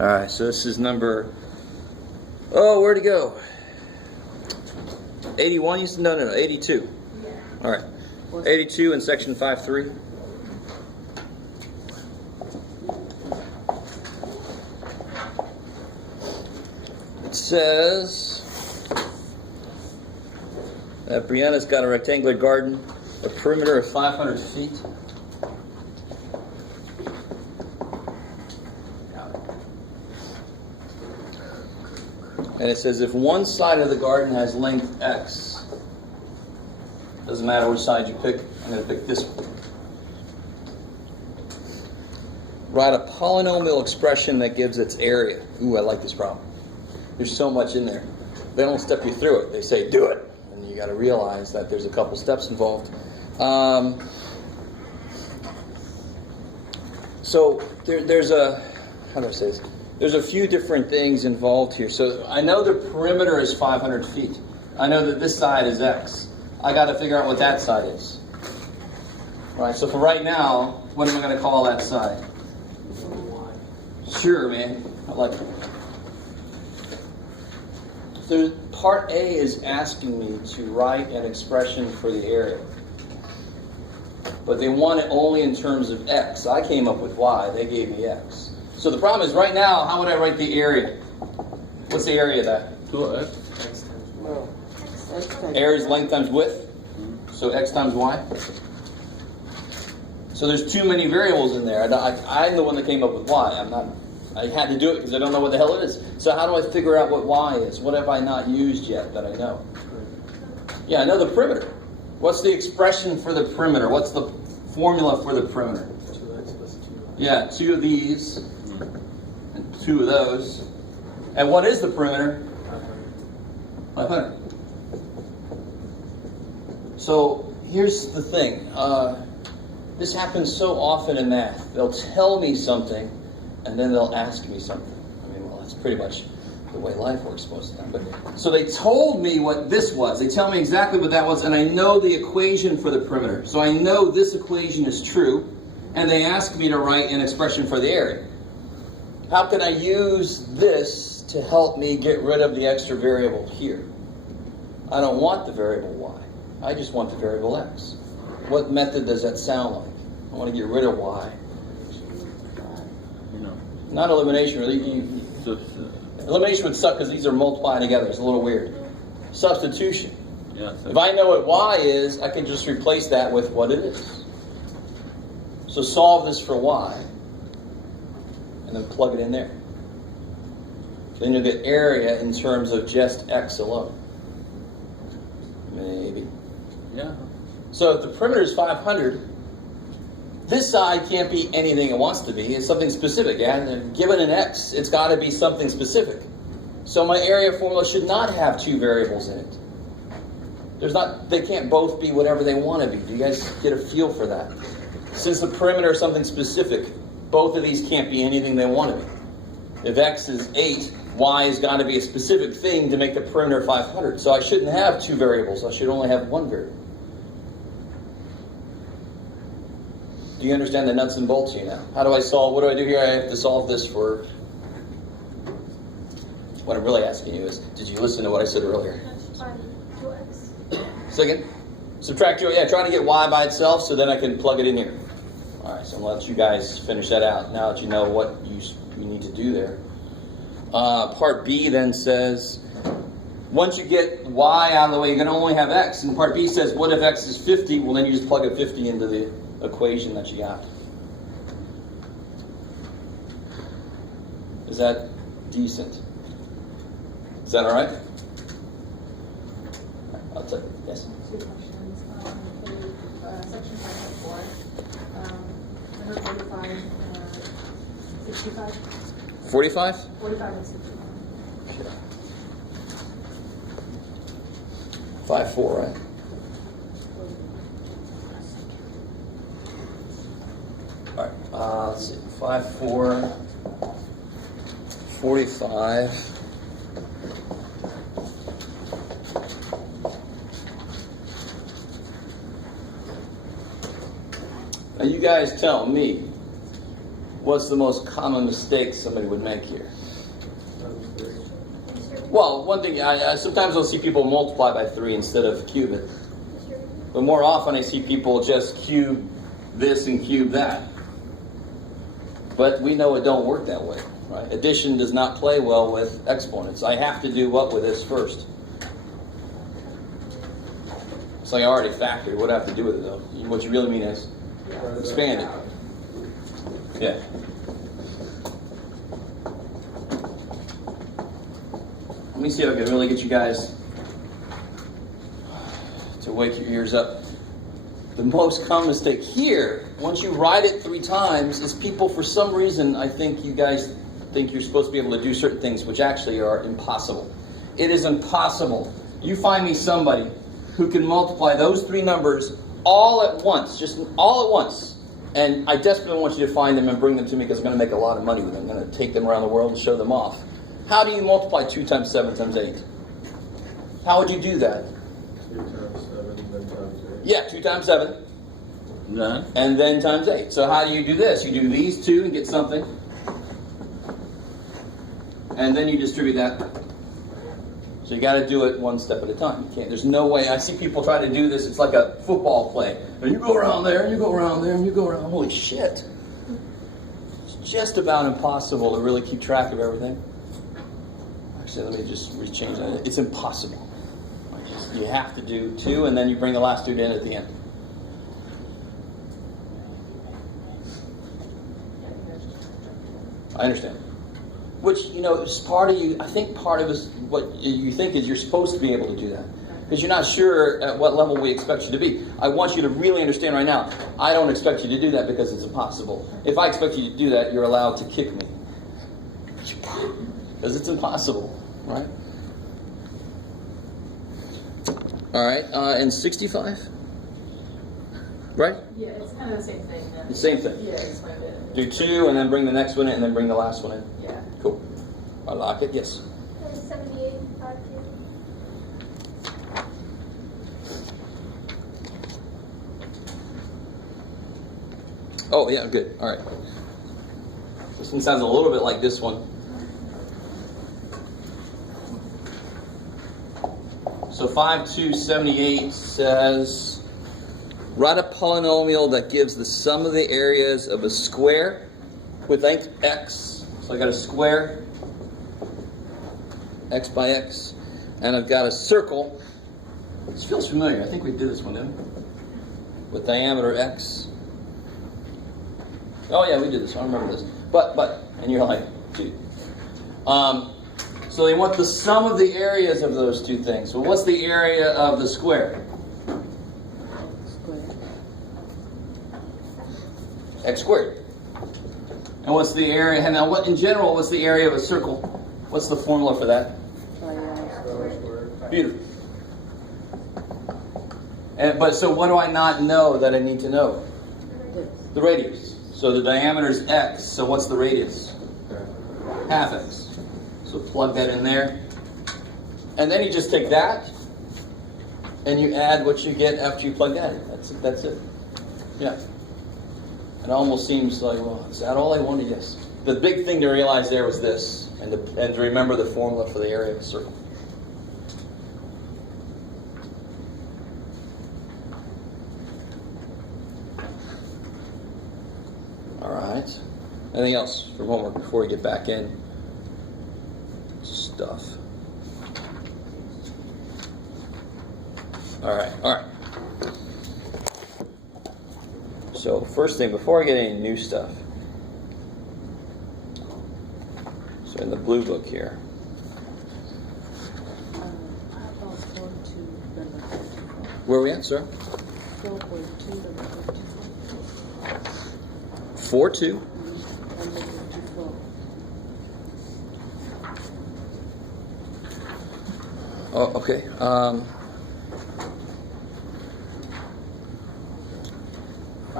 All right, so this is number, oh, where'd it go? 81, no, 82. Yeah. All right, 82 in section 5.3. It says that Brianna's got a rectangular garden, a perimeter of 500 feet. And it says if one side of the garden has length x, doesn't matter which side you pick, I'm going to pick this one. Write a polynomial expression that gives its area. Ooh, I like this problem. There's so much in there. They don't step you through it. They say, do it. And you got to realize that there's a couple steps involved. So there's a, how do I say this? There's a few different things involved here. So I know the perimeter is 500 feet. I know that this side is x. I got to figure out what that side is. All right, so for right now, what am I going to call that side? Sure, man. I like it. So part A is asking me to write an expression for the area. But they want it only in terms of x. I came up with y. They gave me x. So the problem is, right now, how would I write the area? What's the area of that? 2x. Area is length times width. So x times y. So there's too many variables in there. I'm the one that came up with y. I had to do it because I don't know what the hell it is. So how do I figure out what y is? What have I not used yet that I know? Yeah, I know the perimeter. What's the expression for the perimeter? What's the formula for the perimeter? 2x plus 2y. Yeah, 2 of these and 2 of those. And what is the perimeter? 500. So here's the thing. This happens so often in math. They'll tell me something, and then they'll ask me something. I mean, well, that's pretty much the way life works most of the time. But, so they told me what this was. They tell me exactly what that was, and I know the equation for the perimeter. So I know this equation is true, and they ask me to write an expression for the area. How can I use this to help me get rid of the extra variable here? I don't want the variable y. I just want the variable x. What method does that sound like? I want to get rid of y. Not elimination, really. Elimination would suck because these are multiplied together. It's a little weird. Substitution. Yeah, if I know what y is, I can just replace that with what it is. So solve this for y, and then plug it in there. Then you'll get area in terms of just x alone. Maybe. Yeah. So if the perimeter is 500, this side can't be anything it wants to be. It's something specific. Yeah? And given an x, it's got to be something specific. So my area formula should not have 2 variables in it. They can't both be whatever they want to be. Do you guys get a feel for that? Since the perimeter is something specific, both of these can't be anything they want to be. If x is 8, y has got to be a specific thing to make the perimeter 500. So I shouldn't have 2 variables. I should only have 1 variable. Do you understand the nuts and bolts here now? How do I solve? What do I do here? I have to solve this for... What I'm really asking you is, did you listen to what I said earlier? Second? Subtract 2. Yeah, trying to get y by itself so then I can plug it in here. All right, so I'm going to let you guys finish that out now that you know what you need to do there. Part B then says, once you get y out of the way, you're going to only have x. And part B says, what if x is 50? Well, then you just plug a 50 into the equation that you got. Is that decent? Is that all right? I'll take it. Yes? 2 questions. Section 5.4. I heard 45, 65. 45? 45 and 65. Sure. 5.4, right? All right. Let's see. 5.4, 45. Now you guys tell me, What's the most common mistake somebody would make here? Well, one thing, sometimes I'll see people multiply by 3 instead of cube it. But more often I see people just cube this and cube that. But we know it don't work that way, right? Addition does not play well with exponents. I have to do what with this first? So I already factored. What do I have to do with it though? What you really mean is expand it. Yeah. Let me see if I can really get you guys to wake your ears up. The most common mistake here, once you write it 3 times, is people, for some reason, I think you guys think you're supposed to be able to do certain things which actually are impossible. It is impossible. You find me somebody who can multiply those 3 numbers all at once, just all at once. And I desperately want you to find them and bring them to me because I'm going to make a lot of money with them. I'm going to take them around the world and show them off. How do you multiply 2 times 7 times 8? How would you do that? 2 times 7, then times 8. Yeah, 2 times 7. None. And then times 8. So how do you do this? You do these 2 and get something. And then you distribute that. So you got to do it one step at a time. You can't. There's no way. I see people try to do this. It's like a football play. And you go around there, and you go around there, and you go around. Holy shit. It's just about impossible to really keep track of everything. Actually, let me just rechange that. It's impossible. You have to do 2, and then you bring the last 2 in at the end. I understand. Which, is part of you. I think part of us, what you think is you're supposed to be able to do that. Because you're not sure at what level we expect you to be. I want you to really understand right now, I don't expect you to do that because it's impossible. If I expect you to do that, you're allowed to kick me. Because it's impossible, right? All right, and 65? Right? Yeah, it's kind of the same thing. The same thing. Yeah, it's like it. Do 2, and then bring the next one in, and then bring the last one in. Yeah. Cool. I like it, yes. 78, 5, 2. Oh, yeah, good. All right. This one sounds a little bit like this one. So 5278 says, write a polynomial that gives the sum of the areas of a square with x. So I got a square, x by x, and I've got a circle. This feels familiar. I think we did this one, didn't we? With diameter x. Oh yeah, we did this. I remember this. But, and you're like, dude. So they want the sum of the areas of those 2 things. So what's the area of the square? X squared. And what's the area? And now, what in general? What's the area of a circle? What's the formula for that? Beautiful. But so what do I not know that I need to know? The radius. So the diameter is x. So what's the radius? Half x. So plug that in there. And then you just take that and you add what you get after you plug that in. That's it. Yeah. It almost seems like, well, is that all I wanted? Yes. The big thing to realize there was this, and to remember the formula for the area of a circle. All right. Anything else for homework before we get back in stuff? All right. So first thing, before I get any new stuff, so in the blue book here, where are we at, sir? 4.2. Oh, okay. All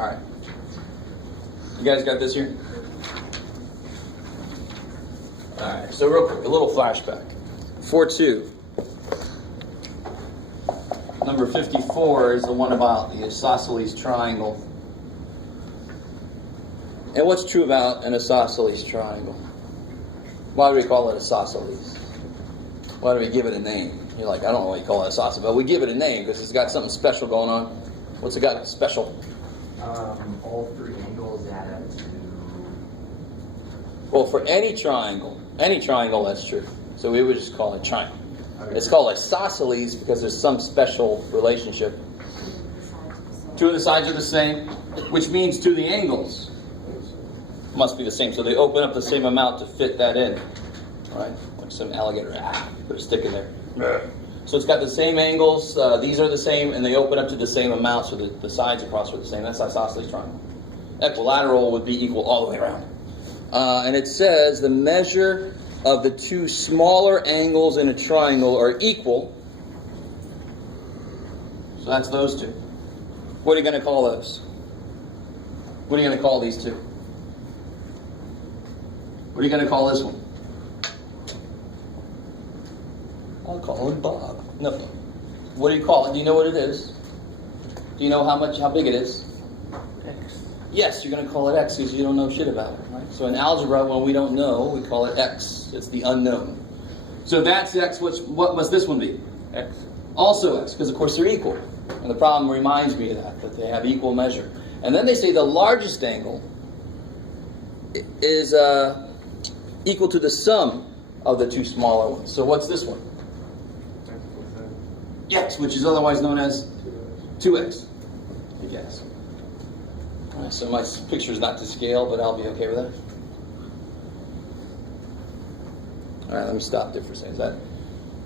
right. You guys got this here? All right. So real quick, a little flashback. 4.2. Number 54 is the one about the isosceles triangle. And what's true about an isosceles triangle? Why do we call it isosceles? Why do we give it a name? You're like, I don't know why you call it isosceles, but we give it a name because it's got something special going on. What's it got special? All three angles add up to... Well, for any triangle that's true. So we would just call it triangle. Okay. It's called isosceles because there's some special relationship. Two of the sides are the same, which means two of the angles must be the same. So they open up the same amount to fit that in. Right? Like some alligator. Put a stick in there. So it's got the same angles. These are the same, and they open up to the same amount, so the sides across are the same. That's isosceles triangle. Equilateral would be equal all the way around. And it says the measure of the two smaller angles in a triangle are equal. So that's those two. What are you going to call those? What are you going to call these two? What are you going to call this one? I'll call him Bob. No. What do you call it? Do you know what it is? Do you know how big it is? X. Yes, you're going to call it X because you don't know shit about it, right? So in algebra, when we don't know, we call it X. It's the unknown. So that's X. What must this one be? X. Also X, because of course they're equal. And the problem reminds me of that they have equal measure. And then they say the largest angle is equal to the sum of the two smaller ones. So what's this one? X, which is otherwise known as 2x. Yes. All right, so my picture's not to scale, but I'll be okay with that. All right, let me stop there for a second.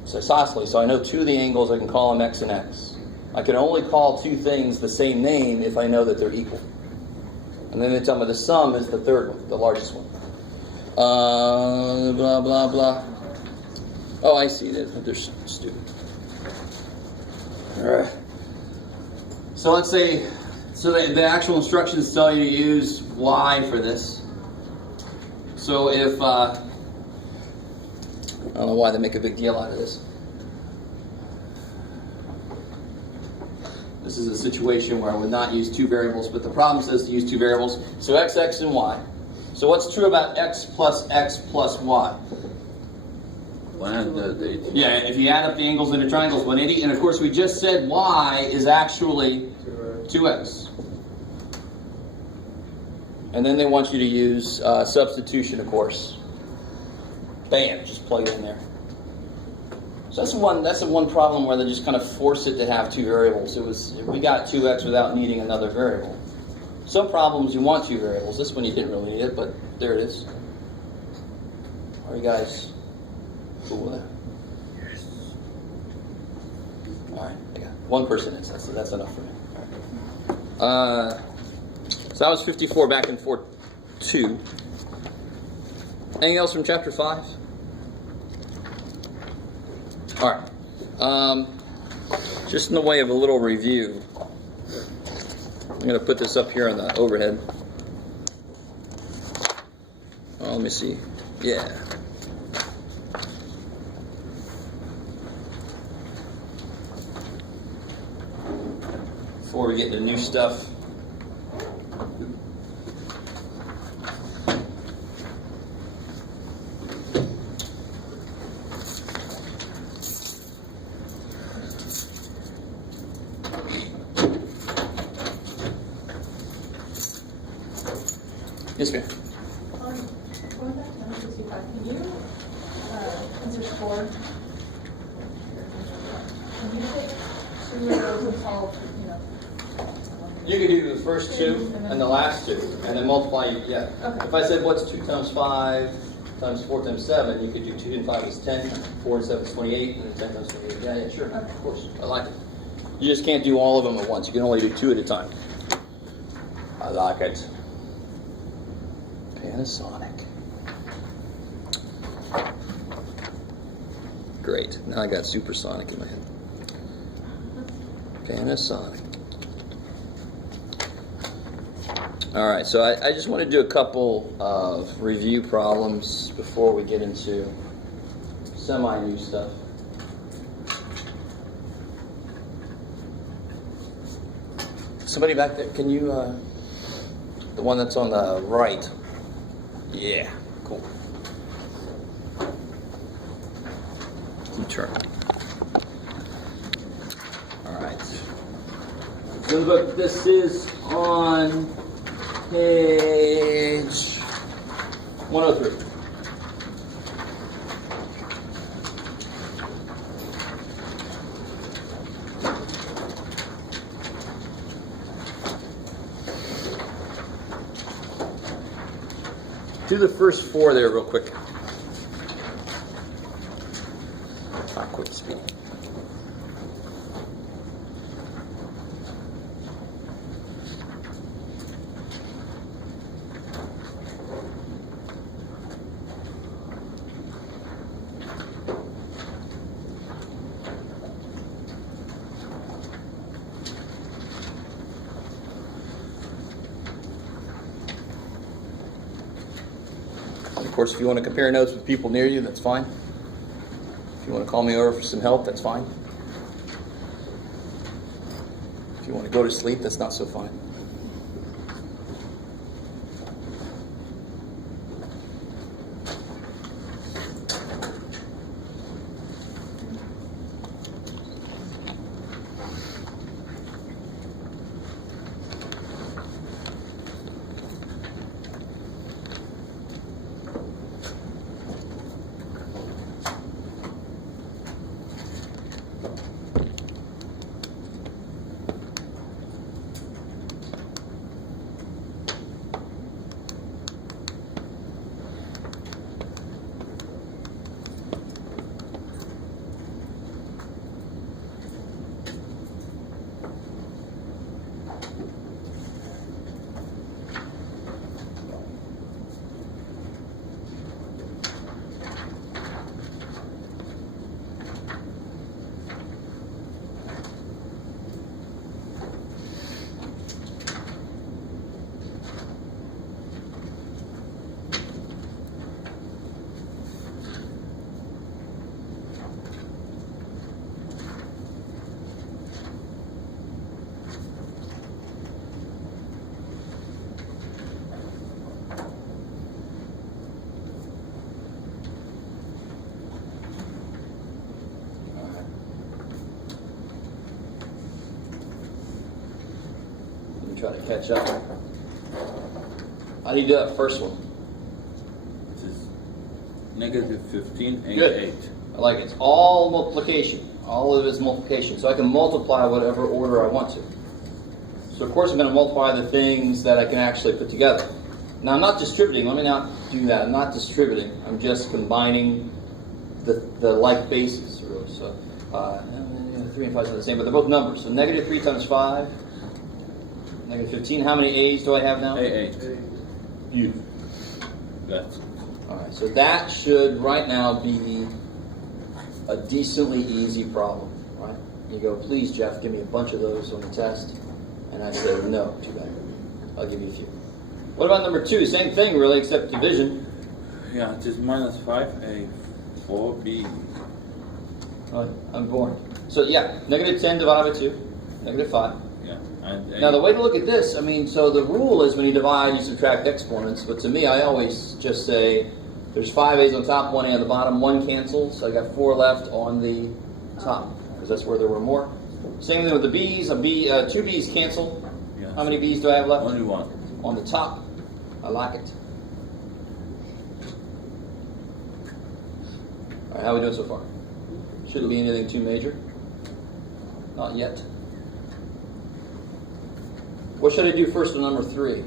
It's isosceles, so I know two of the angles, I can call them X and X. I can only call two things the same name if I know that they're equal. And then they tell me the sum is the third one, the largest one. Blah, blah, blah. Oh, I see. They're stupid. All right. So let's say, the actual instructions tell you to use Y for this. So if, I don't know why they make a big deal out of this. This is a situation where I would not use two variables, but the problem says to use two variables. So X, X, and Y. So what's true about X plus Y? Yeah, if you add up the angles in a triangle, it's 180. And of course, we just said Y is actually 2X. And then they want you to use substitution, of course. Bam, just plug it in there. So that's the one problem where they just kind of force it to have two variables. We got 2x without needing another variable. Some problems you want two variables. This one you didn't really need it, but there it is. Are you guys cool with that? All right, I got one person is. That's enough for me. All right. So that was 54 back and forth 2. Anything else from chapter 5? All right. Just in the way of a little review, I'm going to put this up here on the overhead. Oh, let me see. Yeah. Before we get into new stuff. Yes, ma'am. Going back to number 65, can you, since there's 4, can you take 2 of those and solve, You can do the first 2 and the last 2, and then multiply. Yeah. Okay. If I said what's 2 times 5 times 4 times 7, you could do 2 and 5 is 10, 4 and 7 is 28, and then 10 times 28. Yeah, sure. Okay. Of course. I like it. You just can't do all of them at once. You can only do 2 at a time. I like it. Panasonic. Great. Now I got supersonic in my head. Panasonic. All right, so I just want to do a couple of review problems before we get into semi-new stuff. Somebody back there, can you The one that's on the right. Yeah, cool. Turn. All right. So look, this is on page 103. Do the first four there real quick. Not quick speed. Of course, if you want to compare notes with people near you, that's fine. If you want to call me over for some help, that's fine. If you want to go to sleep, that's not so fine. Try to catch up. How do you do that first one? This is negative 15, 8, Good. 8. I like it. It's all multiplication. All of it is multiplication. So I can multiply whatever order I want to. So of course I'm going to multiply the things that I can actually put together. Now I'm not distributing. Let me not do that. I'm not distributing. I'm just combining the like bases. Really. So 3 and 5 are the same, but they're both numbers. So negative 3 times 5. Negative 15. How many A's do I have now? 8. Beautiful. That's All right, so that should right now be a decently easy problem, right? You go, please, Jeff, give me a bunch of those on the test. And I say, no, too bad. I'll give you a few. What about number 2? Same thing, really, except division. yeah, it is minus 5A, 4B. I'm bored. So, yeah, negative 10 divided by 2, negative 5. Yeah, and Now, the way to look at this, I mean, so the rule is when you divide, you subtract exponents. But to me, I always just say there's 5 A's on top, 1 A on the bottom, 1 cancels. So I got 4 left on the top because that's where there were more. Same thing with the B's. 2 B's cancel. yeah. How many B's do I have left? Only 1. On the top. I like it. All right, how are we doing so far? Shouldn't be anything too major. Not yet. What should I do first with number 3?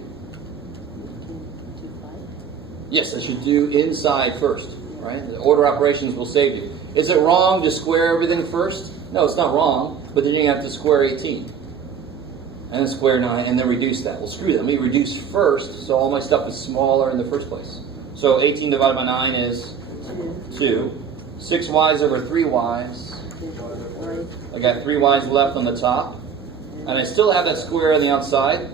Yes, I should do inside first, right? The order operations will save you. Is it wrong to square everything first? No, it's not wrong, but then you're going to have to square 18. And then square 9, and then reduce that. Well, screw that. Let me reduce first, so all my stuff is smaller in the first place. So 18 divided by 9 is 2. 6y's over 3y's. I got 3y's left on the top. And I still have that square on the outside.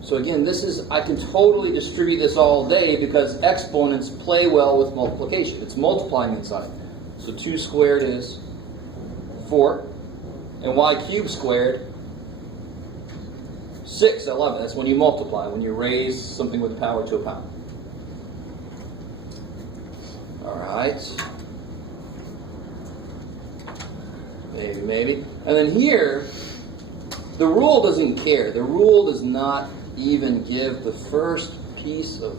So again, I can totally distribute this all day because exponents play well with multiplication. It's multiplying inside. So 2 squared is 4. And y cubed squared, 6, I love it. That's when you multiply, when you raise something with power to a power. All right. Maybe. And then here, the rule doesn't care. The rule does not even give the first piece of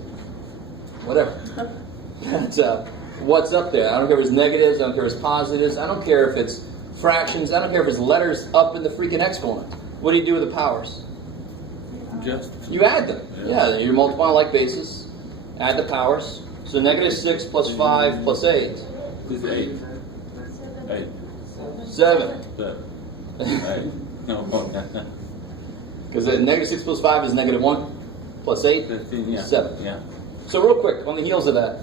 whatever. That's what's up there. I don't care if it's negatives. I don't care if it's positives. I don't care if it's fractions. I don't care if it's letters up in the freaking exponent. What do you do with the powers? Just. You add them. Yeah, you're multiplying like basis. Add the powers. So negative 6 plus 5 plus 8. Is 8. 8. 7. 8. No, more. Because negative 6 plus 5 is negative 1 plus 8, 15, yeah. 7. Yeah. So real quick, on the heels of that,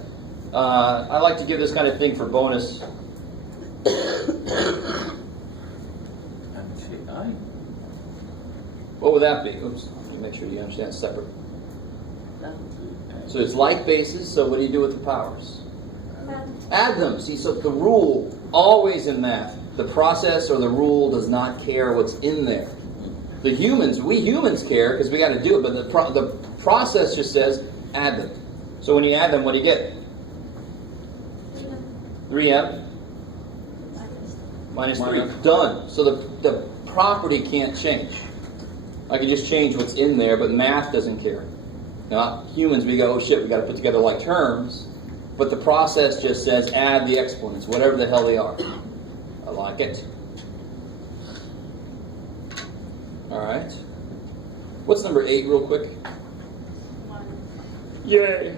I like to give this kind of thing for bonus. What would that be? Oops, let me make sure you understand it's separate. So it's like bases, so what do you do with the powers? Add them. See, so the rule, always in math, the process or the rule does not care what's in there. We humans care because we got to do it, but the process just says add them. So when you add them, what do you get? 3m minus 3. Done. So the property can't change. I can just change what's in there, but math doesn't care. Now, humans, we go, oh shit, we got to put together like terms, but the process just says add the exponents, whatever the hell they are. I like it. All right. What's number 8 real quick? 1. Yay!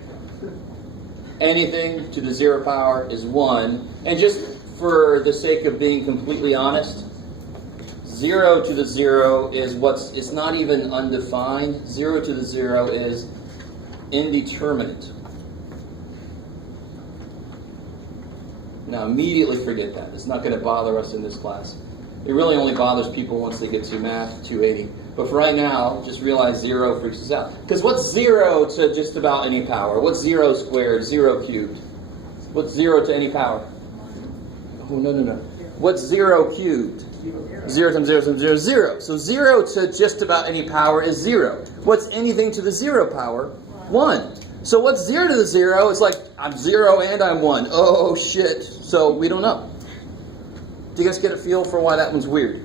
Anything to the 0 power is 1. And just for the sake of being completely honest, 0 to the 0 is it's not even undefined. 0 to the 0 is indeterminate. Now immediately forget that. It's not going to bother us in this class. It really only bothers people once they get to math 280. But for right now, just realize 0 freaks us out. Because what's 0 to just about any power? What's 0 squared? 0 cubed? What's 0 to any power? Oh, no. What's 0 cubed? 0 times 0 times 0 is 0. So 0 to just about any power is 0. What's anything to the 0 power? 1. So what's 0 to the 0? It's like, I'm 0 and I'm 1. Oh, shit. So we don't know. Do you guys get a feel for why that one's weird?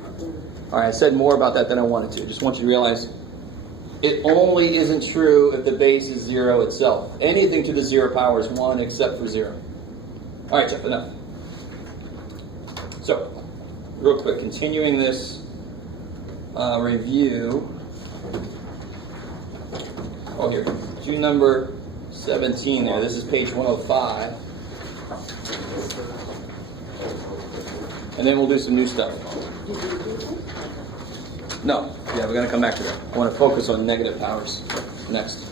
All right, I said more about that than I wanted to. I just want you to realize it only isn't true if the base is 0 itself. Anything to the 0 power is 1 except for 0. All right, Jeff, enough. So, real quick, continuing this review. Oh, here. Do number 17 there. This is page 105. And then we'll do some new stuff. No. Yeah, we're going to come back to that. I want to focus on negative powers next.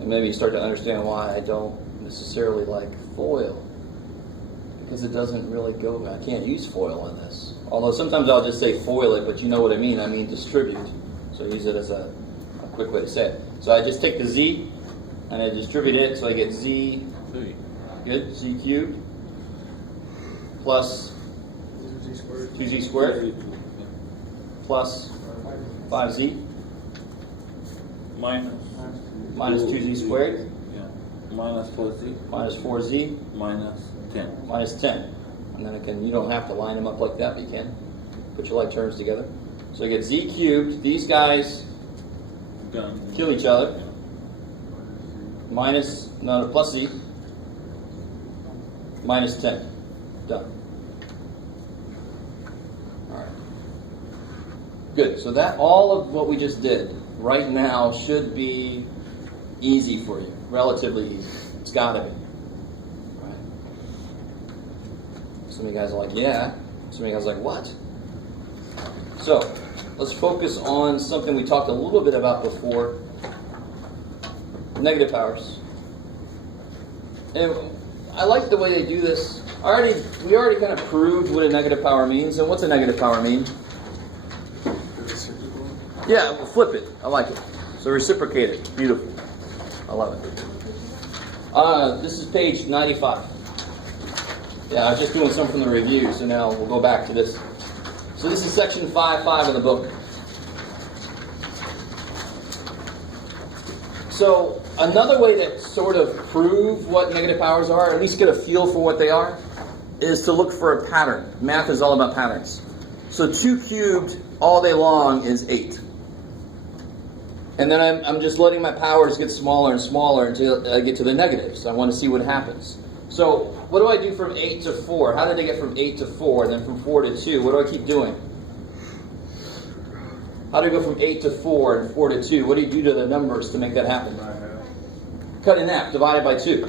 And maybe you start to understand why I don't necessarily like FOIL. Because it doesn't really go, I can't use FOIL in this. Although sometimes I'll just say FOIL it, but you know what I mean. I mean distribute. So I use it as a quick way to say it. So I just take the Z and I distribute it, so I get Z, good, Z cubed, plus 2Z squared, plus 5Z, minus 2Z squared, minus 4z, minus 4z, minus 10. minus 10. And then again, you don't have to line them up like that, but you can. Put your like terms together. So you get z cubed. These guys Done. kill each other. Minus, no, plus z. Minus 10. Done. All right. Good. So that all of what we just did right now should be easy for you. Relatively easy. It's got to be. Right? Some of you guys are like, yeah. Some of you guys are like, what? So, let's focus on something we talked a little bit about before. Negative powers. And I like the way they do this. We already kind of proved what a negative power means. And what's a negative power mean? Yeah, we'll flip it. I like it. So reciprocate it. Beautiful. I love it. This is page 95. Yeah, I was just doing some from the review, so now we'll go back to this. So this is section 5.5 of the book. So another way to sort of prove what negative powers are, or at least get a feel for what they are, is to look for a pattern. Math is all about patterns. So 2 cubed all day long is 8. And then I'm just letting my powers get smaller and smaller until I get to the negatives. I want to see what happens. So what do I do from 8 to 4? How did I get from 8 to 4 and then from 4 to 2? What do I keep doing? How do I go from 8 to 4 and 4 to 2? What do you do to the numbers to make that happen? Cut in half, divided by 2.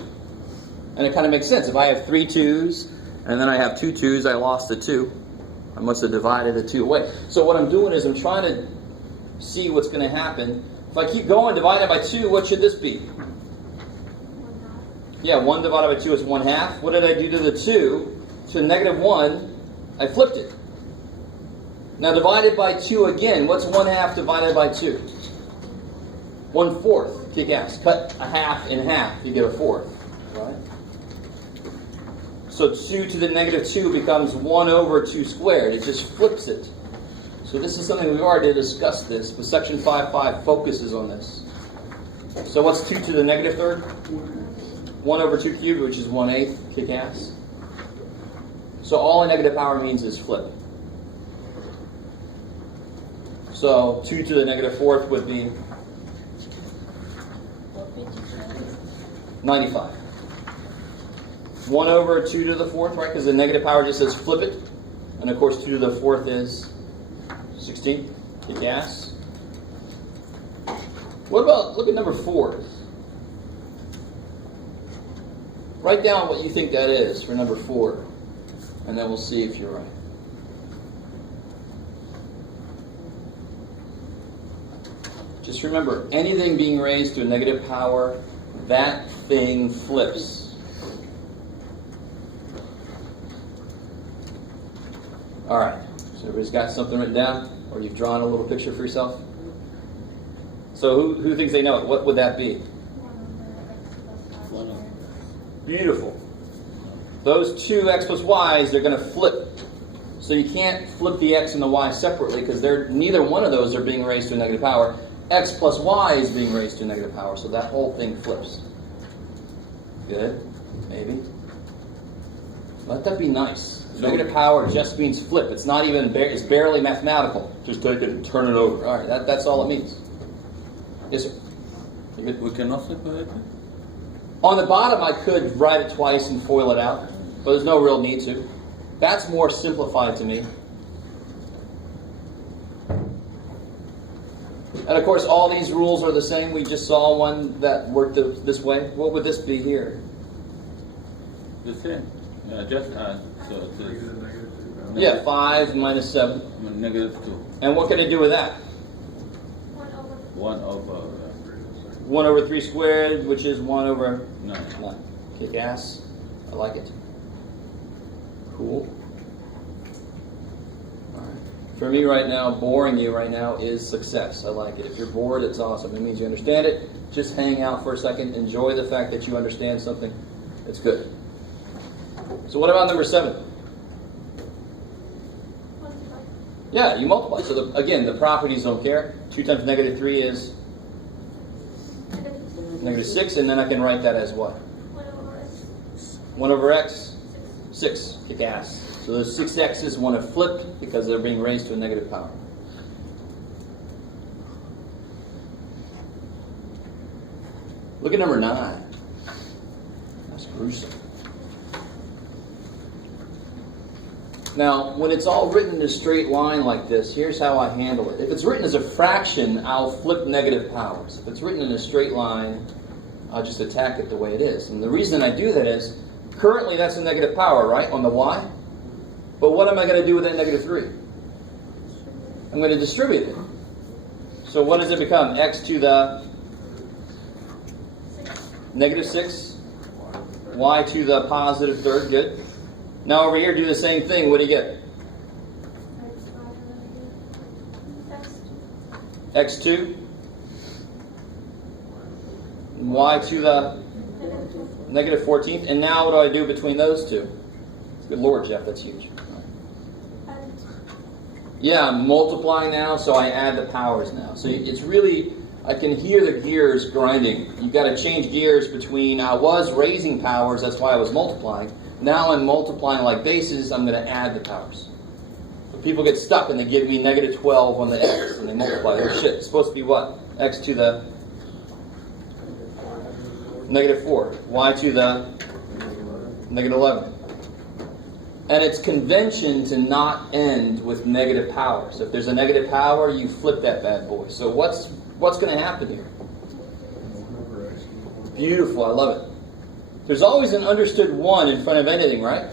And it kind of makes sense. If I have 3 2's and then I have 2 2's, I lost a 2. I must have divided the 2 away. So what I'm doing is I'm trying to see what's going to happen. If I keep going, divided by 2, what should this be? Yeah, 1 divided by 2 is 1/2. What did I do to the 2? To negative 1, I flipped it. Now divided by 2 again, what's 1/2 divided by 2? 1/4. Kick ass. Cut a half in half, you get a fourth. Right? So 2 to the negative 2 becomes 1 over 2 squared. It just flips it. So this is something we've already discussed this, but section 5.5 focuses on this. So what's 2 to the negative third? 1 over 2 cubed, which is 1/8. Kick ass. So all a negative power means is flip. So 2 to the negative fourth would be 95. 1 over 2 to the fourth, right? Because the negative power just says flip it. And of course 2 to the fourth is 16. Kick ass. What about, look at number 4. Write down what you think that is for number 4. And then we'll see if you're right. Just remember, anything being raised to a negative power, that thing flips. Alright, so everybody's got something written down? Or you've drawn a little picture for yourself? So who thinks they know it? What would that be? Beautiful. Those two x plus y's, they're going to flip. So you can't flip the x and the y separately because neither one of those are being raised to a negative power. X plus y is being raised to a negative power, so that whole thing flips. Good? Maybe? Let that be nice. Negative power just means flip. It's not even, it's barely mathematical. Just take it and turn it over. All right, that's all it means. Yes, sir? You good? We cannot separate it? On the bottom, I could write it twice and FOIL it out, but there's no real need to. That's more simplified to me. And of course, all these rules are the same. We just saw one that worked this way. What would this be here? The same. Just add. So it is Yeah, 5 minus 7. negative 2. And what can I do with that? 1 over 1 over 3 squared, which is 1 over 9. 9. Kick ass. I like it. Cool. Alright. For me right now, boring you right now is success. I like it. If you're bored, it's awesome. It means you understand it. Just hang out for a second. Enjoy the fact that you understand something. It's good. So what about number 7? Yeah, you multiply. So again, the properties don't care. 2 times negative 3 is Negative 6, and then I can write that as what? 1 over x, 6. Kick ass. So those 6 x's want to flip because they're being raised to a negative power. Look at number 9. That's gruesome. Now, when it's all written in a straight line like this, here's how I handle it. If it's written as a fraction, I'll flip negative powers. If it's written in a straight line, I'll just attack it the way it is. And the reason I do that is, currently that's a negative power, right, on the y? But what am I going to do with that negative 3? I'm going to distribute it. So what does it become? X to the negative 6, y to the positive third, good. Now over here, do the same thing. What do you get? X2. Y to the negative 14th. And now what do I do between those two? Good Lord, Jeff, that's huge. Yeah, I'm multiplying now, so I add the powers now. So it's really, I can hear the gears grinding. You've got to change gears between, I was raising powers, that's why I was multiplying. Now I'm multiplying like bases, I'm going to add the powers. So people get stuck and they give me negative 12 on the x, and they multiply. Oh shit, it's supposed to be what? X to the negative 4. Y to the negative 11. And it's convention to not end with negative powers. If there's a negative power, you flip that bad boy. So what's going to happen here? Beautiful, I love it. There's always an understood 1 in front of anything, right?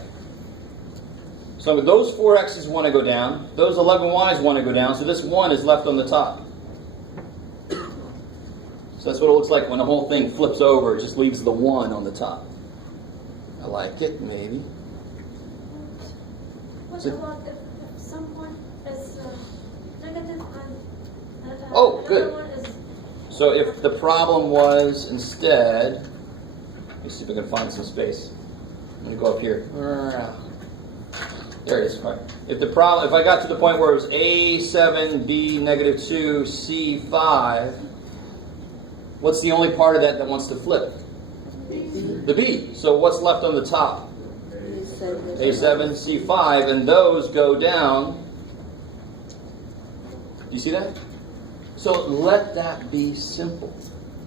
So those 4 x's want to go down. Those 11 y's want to go down. So this 1 is left on the top. So that's what it looks like when the whole thing flips over. It just leaves the 1 on the top. I like it, maybe. What about if someone is negative and Oh, good. another one is... So if the problem was instead... Let me see if I can find some space. I'm going to go up here. There it is. All right. If I got to the point where it was A7, B, negative 2, C, 5, what's the only part of that wants to flip? The B. So what's left on the top? A7, C5, and those go down. Do you see that? So let that be simple.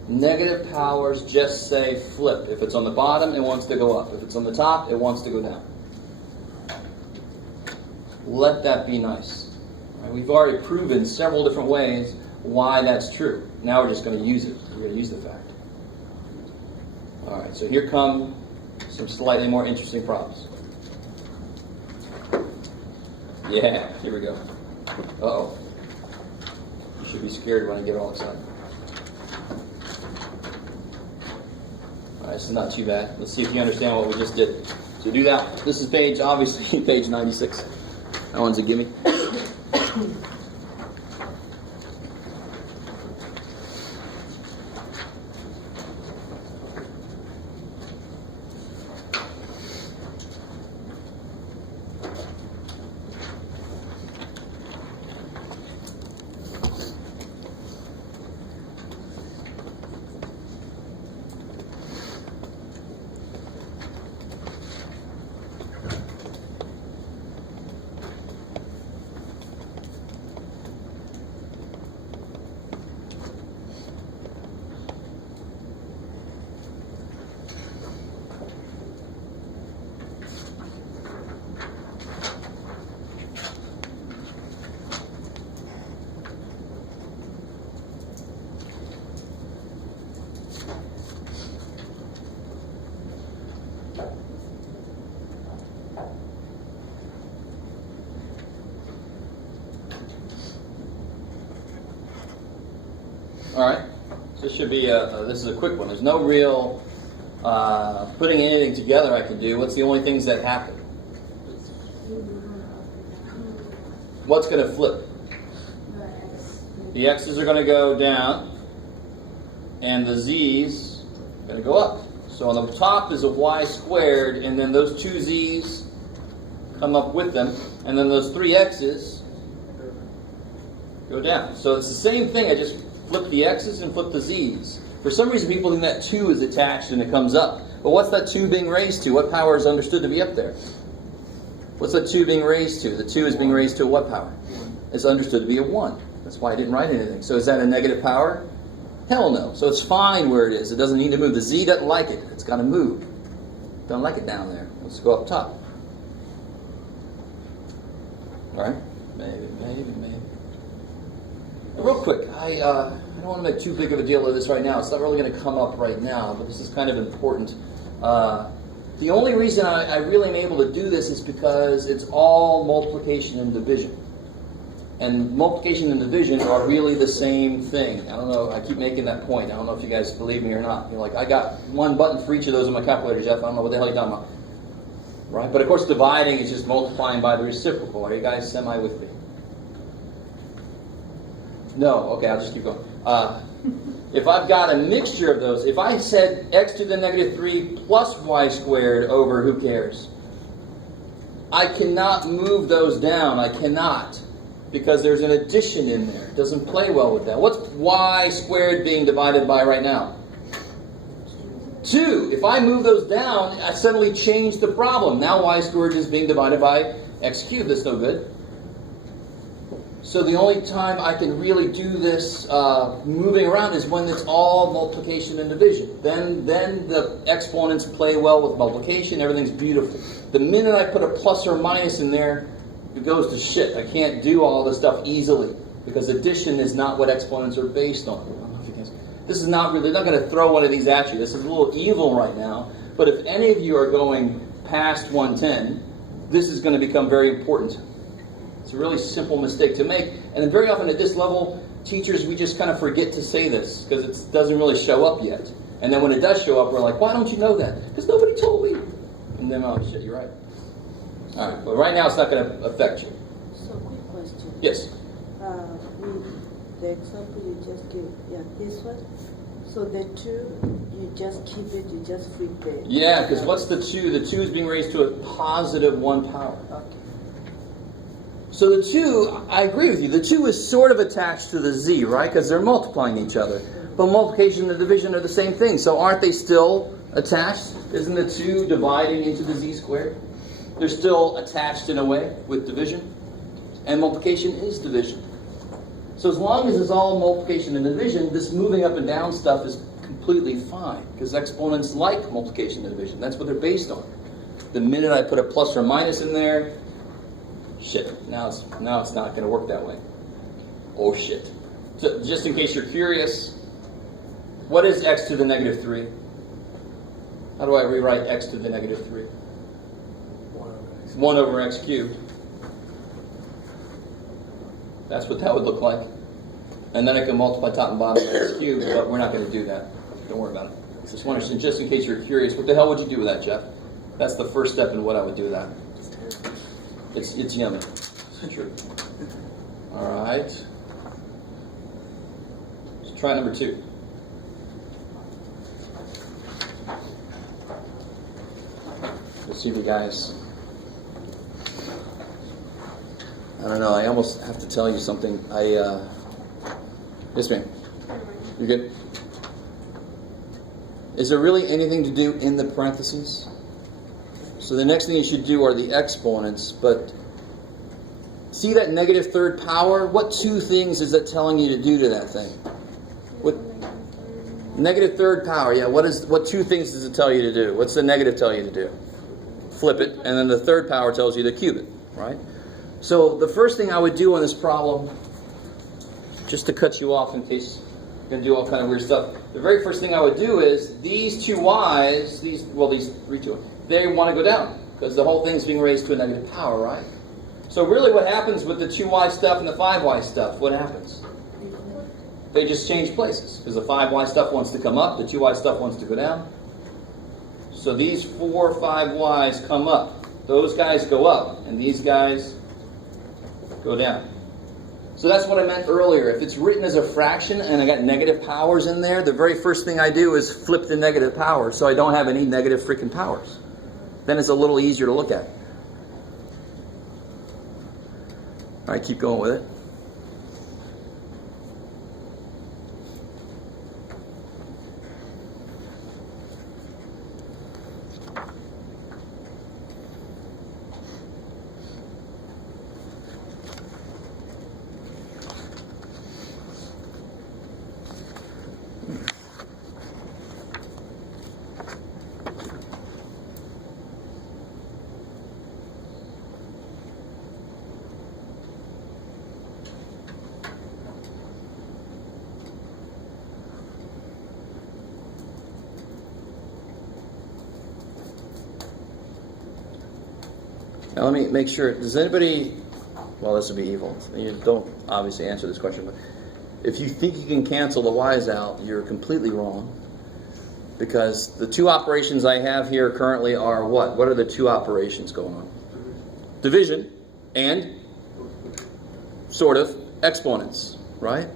Negative powers just say flip. If it's on the bottom, it wants to go up. If it's on the top, it wants to go down. Let that be nice. Right, we've already proven several different ways why that's true. Now we're just going to use it. We're going to use the fact. All right, so here come some slightly more interesting problems. Yeah, here we go. Uh-oh. You should be scared when I get all excited. All right, this is not too bad. Let's see if you understand what we just did. So do that. This is page, obviously, page 96. That one's a gimme. All right, so this should be this is a quick one. There's no real putting anything together I can do. What's the only things that happen? What's going to flip? The x's are going to go down, and the z's are going to go up. So on the top is a y squared, and then those 2 z's come up with them, and then those 3 x's go down. So it's the same thing. I just flip the x's and flip the z's. For some reason, people think that 2 is attached and it comes up. But what's that 2 being raised to? What power is understood to be up there? What's that 2 being raised to? The 2 is being raised to what power? It's understood to be a 1. That's why I didn't write anything. So is that a negative power? Hell no. So it's fine where it is. It doesn't need to move. The z doesn't like it. It's got to move. Don't like it down there. Let's go up top. All right? Maybe. Real quick, I don't want to make too big of a deal of this right now. It's not really going to come up right now, but this is kind of important. The only reason I really am able to do this is because it's all multiplication and division. And multiplication and division are really the same thing. I don't know, I keep making that point. I don't know if you guys believe me or not. You're like, I got one button for each of those on my calculator, Jeff. I don't know what the hell you're talking about. Right? But of course, dividing is just multiplying by the reciprocal. Are you guys semi with me? No? Okay, I'll just keep going. If I've got a mixture of those, if I said x to the negative 3 plus y squared over who cares, I cannot move those down. I cannot. Because there's an addition in there. It doesn't play well with that. What's y squared being divided by right now? 2. If I move those down, I suddenly change the problem. Now y squared is being divided by x cubed. That's no good. So the only time I can really do this moving around is when it's all multiplication and division. Then the exponents play well with multiplication. Everything's beautiful. The minute I put a plus or minus in there, it goes to shit. I can't do all this stuff easily because addition is not what exponents are based on. I don't know if you guys, this is not really, they're not going to throw one of these at you. This is a little evil right now. But if any of you are going past 110, this is going to become very important. It's a really simple mistake to make. And then very often at this level, teachers, we just kind of forget to say this because it doesn't really show up yet. And then when it does show up, we're like, why don't you know that? Because nobody told me. And then, oh shit, you're right. All right, but right now it's not going to affect you. So, quick question. Yes? With the example you just gave, this one. So the 2, you just keep it, you just flip the... Yeah, because what's the 2? The 2 is being raised to a positive 1 power. Okay. So the 2, I agree with you, the 2 is sort of attached to the z, right? Because they're multiplying each other. But multiplication and division are the same thing. So aren't they still attached? Isn't the 2 dividing into the z squared? They're still attached in a way with division. And multiplication is division. So as long as it's all multiplication and division, this moving up and down stuff is completely fine. Because exponents like multiplication and division. That's what they're based on. The minute I put a plus or minus in there, shit, now it's not going to work that way. Oh shit. So just in case you're curious, what is x to the negative 3? How do I rewrite x to the negative 3? 1 over x cubed. That's what that would look like. And then I can multiply top and bottom by x cubed, but we're not going to do that. Don't worry about it. Just want to, just in case you're curious, what the hell would you do with that, Jeff? That's the first step in what I would do with that. It's yummy. It's true. All right. Let's try number 2. Let's see if you guys... I don't know, I almost have to tell you something. Yes, ma'am. You're good? Is there really anything to do in the parentheses? So the next thing you should do are the exponents, but see that negative third power? What 2 things is that telling you to do to that thing? What negative third power, yeah, what 2 things does it tell you to do? What's the negative tell you to do? Flip it, and then the third power tells you to cube it, right? So the first thing I would do on this problem, just to cut you off in case you're going to do all kind of weird stuff, the very first thing I would do is these 2 y's, these 3 2, they want to go down because the whole thing's being raised to a negative power, right? So really what happens with the 2y stuff and the 5y stuff, what happens? They just change places because the 5y stuff wants to come up, the 2y stuff wants to go down. So these 4 5y's come up. Those guys go up, and these guys go down. So that's what I meant earlier. If it's written as a fraction and I got negative powers in there, the very first thing I do is flip the negative power so I don't have any negative freaking powers. Then it's a little easier to look at. All right, keep going with it. Now let me make sure, does anybody, well, this would be evil. You don't obviously answer this question, but if you think you can cancel the y's out, you're completely wrong. Because the two operations I have here currently are what? What are the two operations going on? Division and sort of exponents, right?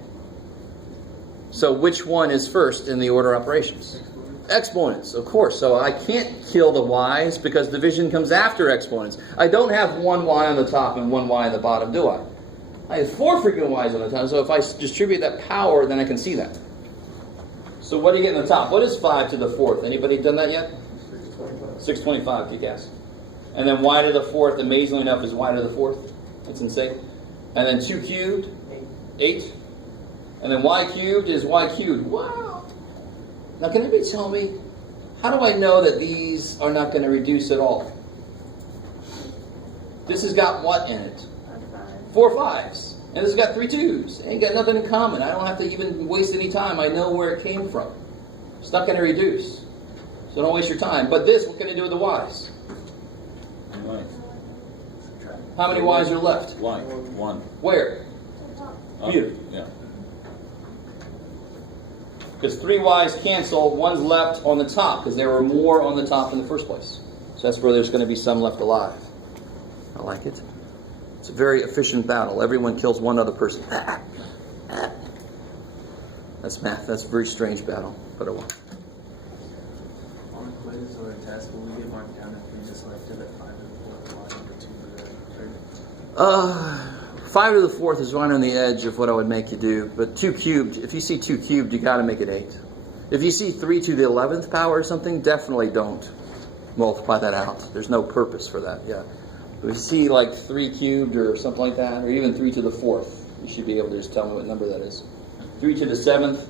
So which one is first in the order of operations? Exponents, of course. So I can't kill the y's because division comes after exponents. I don't have one y on the top and one y on the bottom, do I? I have 4 freaking y's on the top. So if I distribute that power, then I can see that. So what do you get in the top? What is 5 to the 4th? Anybody done that yet? 625, P-Gas. And then y to the 4th, amazingly enough, is y to the 4th. That's insane. And then 2 cubed, 8. And then y cubed is y cubed. Wow! Now can anybody tell me, how do I know that these are not going to reduce at all? This has got what in it? 4 5s. And this has got 3 2s. It ain't got nothing in common. I don't have to even waste any time. I know where it came from. It's not going to reduce. So don't waste your time. But this, what can I do with the y's? How many y's are left? One. Where? Beautiful. Yeah. Because 3 y's cancel, one's left on the top, because there were more on the top in the first place. So that's where there's going to be some left alive. I like it. It's a very efficient battle. Everyone kills one other person. That's math. That's a very strange battle. But I won't. On a quiz or a test, will we get marked down if we just left it at 5 to the 4th line or 2 to the 3rd? 5 to the 4th is right on the edge of what I would make you do. But 2 cubed, if you see 2 cubed, you got to make it 8. If you see 3 to the 11th power or something, definitely don't multiply that out. There's no purpose for that. Yeah. But if you see like 3 cubed or something like that, or even 3 to the 4th, you should be able to just tell me what number that is. 3 to the 7th,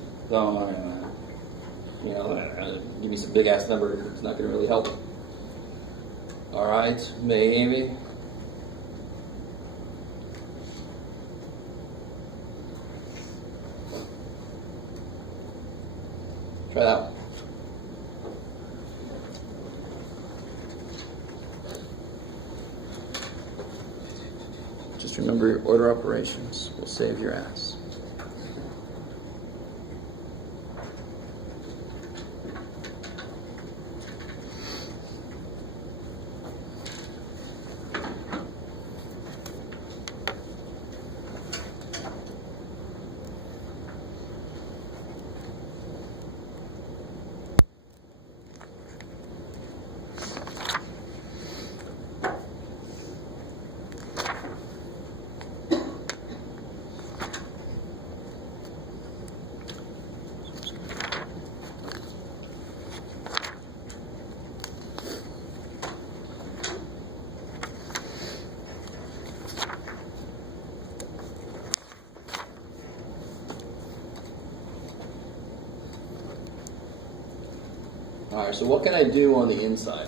give me some big ass number. It's not going to really help. All right, maybe. Try that one. Just remember your order operations will save your ass. All right, so what can I do on the inside?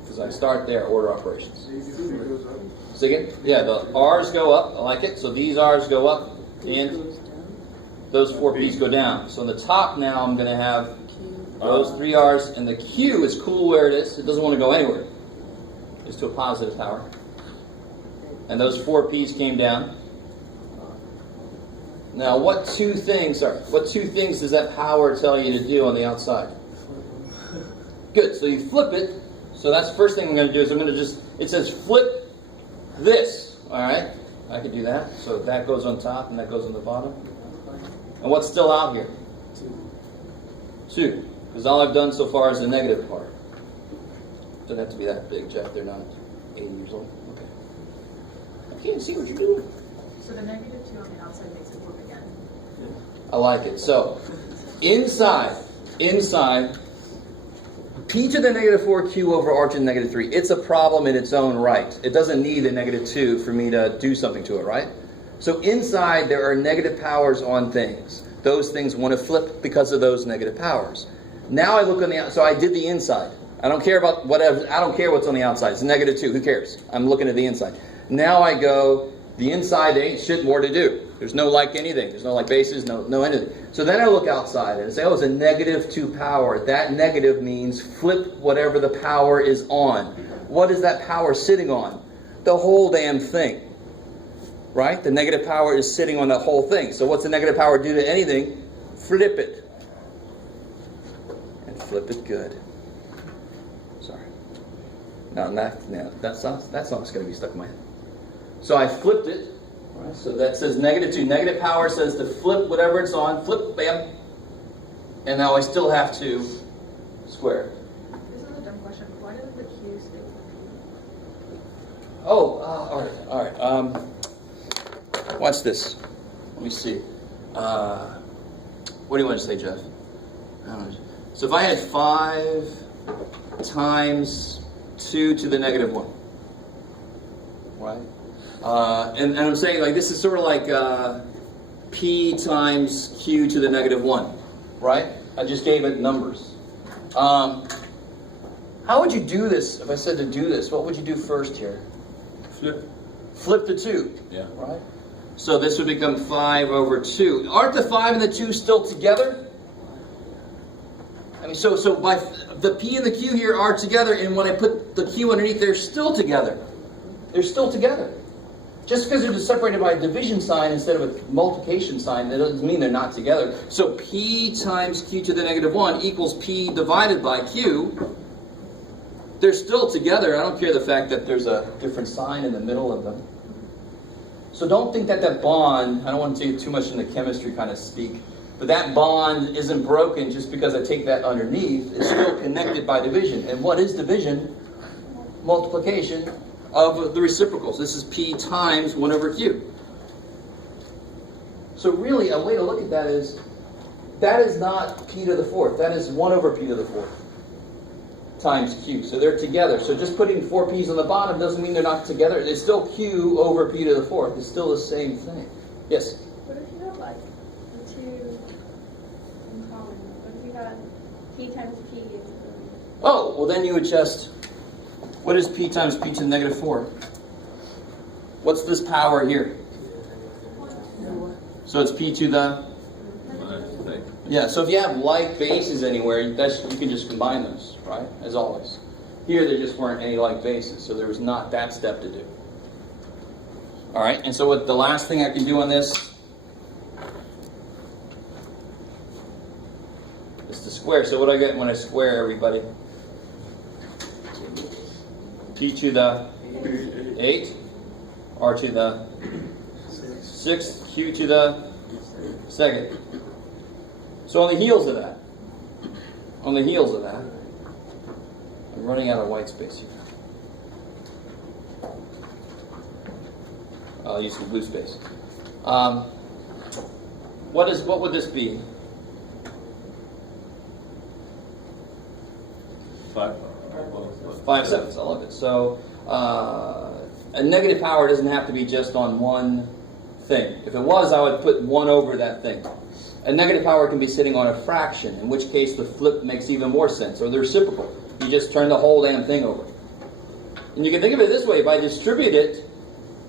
Because I start there, order operations. Say again? Yeah, the R's go up. I like it. So these R's go up, and those 4 P's go down. So on the top now, I'm going to have those 3 R's, and the Q is cool where it is. It doesn't want to go anywhere. It's to a positive power. And those 4 P's came down. Now, what two things does that power tell you to do on the outside? Good, so you flip it. So that's the first thing I'm going to do is I'm going to it says flip this. All right, I can do that. So that goes on top and that goes on the bottom. And what's still out here? 2. Because all I've done so far is the negative part. Doesn't have to be that big, Jeff. They're not 80 years old. Okay. I can't see what you're doing. So the negative 2 on the outside makes it flip again. I like it. So inside, P to the negative 4Q over R to the negative 3. It's a problem in its own right. It doesn't need a negative 2 for me to do something to it, right? So inside there are negative powers on things. Those things want to flip because of those negative powers. Now I look on the outside. So I did the inside. I don't care about whatever. I don't care what's on the outside. It's negative 2. Who cares? I'm looking at the inside. Now I go, the inside, there ain't shit more to do. There's no like anything. There's no like bases, no anything. So then I look outside and say, oh, it's a negative 2 power. That negative means flip whatever the power is on. What is that power sitting on? The whole damn thing. Right? The negative power is sitting on the whole thing. So what's the negative power do to anything? Flip it. And flip it good. Sorry. No, that song's going to be stuck in my head. So I flipped it. Right? So that says negative 2. Negative power says to flip whatever it's on. Flip, bam. And now I still have to square it. This is a dumb question. Why does the Q stay with the P? Oh, all right. Watch this. Let me see. What do you want to say, Jeff? I don't know. So if I had 5 times 2 to the negative 1, right? And I'm saying like this is sort of like P times Q to the negative 1, right? I just gave it numbers. How would you do this if I said to do this? What would you do first here? Flip the 2. Yeah. Right? So this would become 5 over 2. Aren't the 5 and the 2 still together? I mean, so by the P and the Q here are together, and when I put the Q underneath, they're still together. They're still together. Just because they're separated by a division sign instead of a multiplication sign, that doesn't mean they're not together. So P times Q to the negative 1 equals P divided by Q. They're still together. I don't care the fact that there's a different sign in the middle of them. So don't think that bond, I don't want to take too much into chemistry kind of speak, but that bond isn't broken just because I take that underneath. It's still connected by division. And what is division? Multiplication of the reciprocals. This is P times 1 over Q. So really, a way to look at that is not P to the 4th. That is 1 over P to the 4th times Q. So they're together. So just putting 4 P's on the bottom doesn't mean they're not together. It's still Q over P to the 4th. It's still the same thing. Yes? What if you have like the 2 in common? What if you had P times P is Oh, well then you would just, what is P times P to the negative 4? What's this power here? So it's P to the, yeah, so if you have like bases anywhere, you can just combine those, right? As always. Here there just weren't any like bases, so there was not that step to do. All right, and so what the last thing I can do on this is to square. So what do I get when I square, everybody? P to the 8, R to the 6, Q to the 2nd. So on the heels of that, I'm running out of white space here. I'll use some blue space. What would this be? 5. 5/7. I love it. So a negative power doesn't have to be just on one thing. If it was, I would put 1 over that thing. A negative power can be sitting on a fraction, in which case the flip makes even more sense, or the reciprocal. You just turn the whole damn thing over. And you can think of it this way: if I distribute it,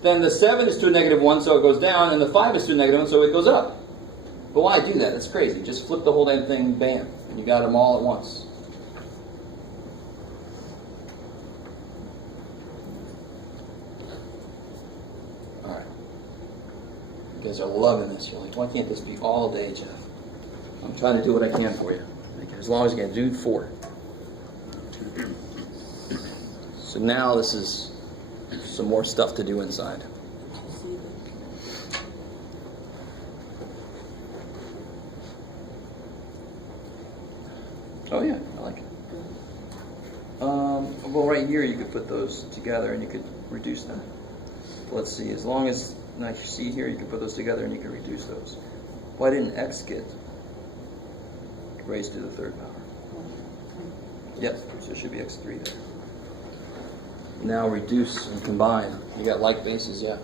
then the 7 is to a negative 1, so it goes down, and the 5 is to a negative 1, so it goes up. But why do that? That's crazy. Just flip the whole damn thing, bam, and you got them all at once. You guys are loving this. You're like, why can't this be all day, Jeff? I'm trying to do what I can for you. As long as you can do 4. So now this is some more stuff to do inside. Oh yeah, I like it. Well, right here you could put those together and you could reduce that. Let's see, as long as, now you see here, you can put those together and you can reduce those. Why didn't x get raised to the 3rd power? Yes, so it should be x3 there. Now reduce and combine. You got like bases, yeah.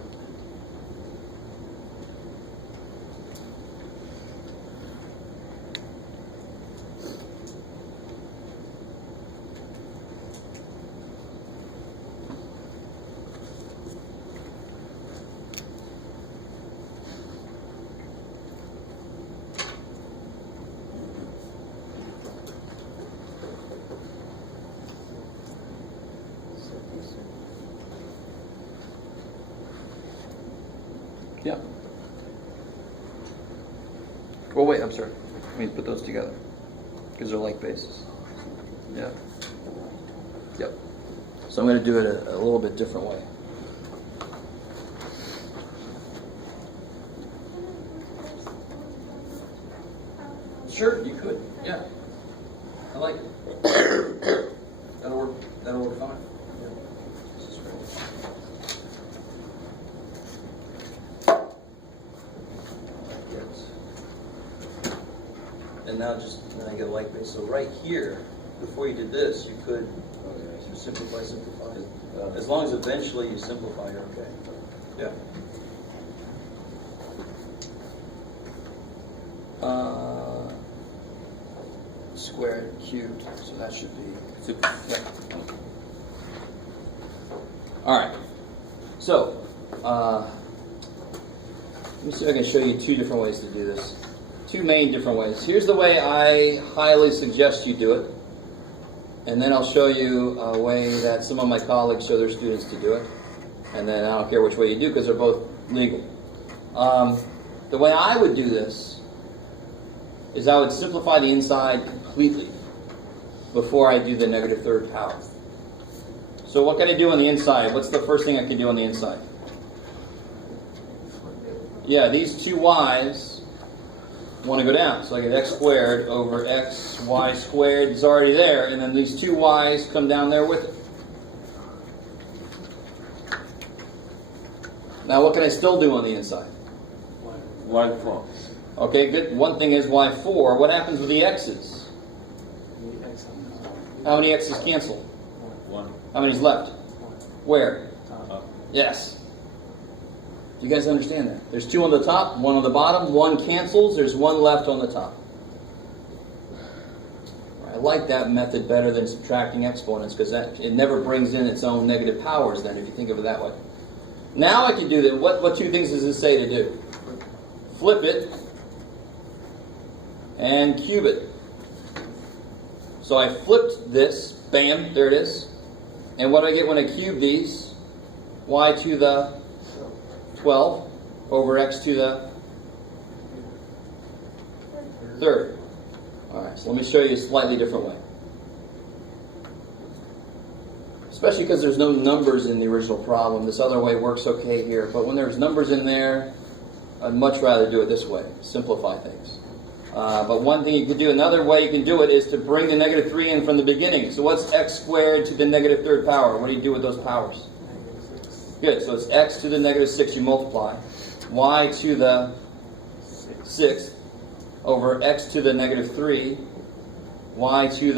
Yeah. Well, wait, I'm sorry. Let me put those together. Because they're like bases. Yeah. Yep. So I'm going to do it a little bit different way. Sure, you could. Yeah. I like it. That'll work. That'll work fine. Yeah. This is great. Yes. And now I get a like base. So right here, before you did this, you could simplify. As long as eventually you simplify, you're okay. Yeah. Squared, cubed, so that should be. Yeah. All right. So, let me see if I can show you two different ways to do this. Two main different ways. Here's the way I highly suggest you do it. And then I'll show you a way that some of my colleagues show their students to do it. And then I don't care which way you do because they're both legal. The way I would do this is I would simplify the inside completely before I do the negative third power. So what can I do on the inside? What's the first thing I can do on the inside? Yeah, these two y's want to go down. So I get x squared over x, y squared is already there, and then these two y's come down there with it. Now what can I still do on the inside? y4. Okay, good. One thing is y4. What happens with the x's? How many x's cancel? 1. How many's left? Where? Up. Yes. Do you guys understand that? There's two on the top, one on the bottom, one cancels, there's one left on the top. I like that method better than subtracting exponents because it never brings in its own negative powers then if you think of it that way. Now I can do that. What two things does this say to do? Flip it and cube it. So I flipped this, bam, there it is. And what do I get when I cube these? Y to the 12 over x to the third. Alright, so let me show you a slightly different way. Especially because there's no numbers in the original problem. This other way works okay here. But when there's numbers in there, I'd much rather do it this way. Simplify things. But one thing you can do, another way you can do it is to bring the negative 3 in from the beginning. So what's x squared to the negative third power? What do you do with those powers? Good, so it's x to the negative 6 you multiply. Y to the 6th over x to the negative 3. Y to the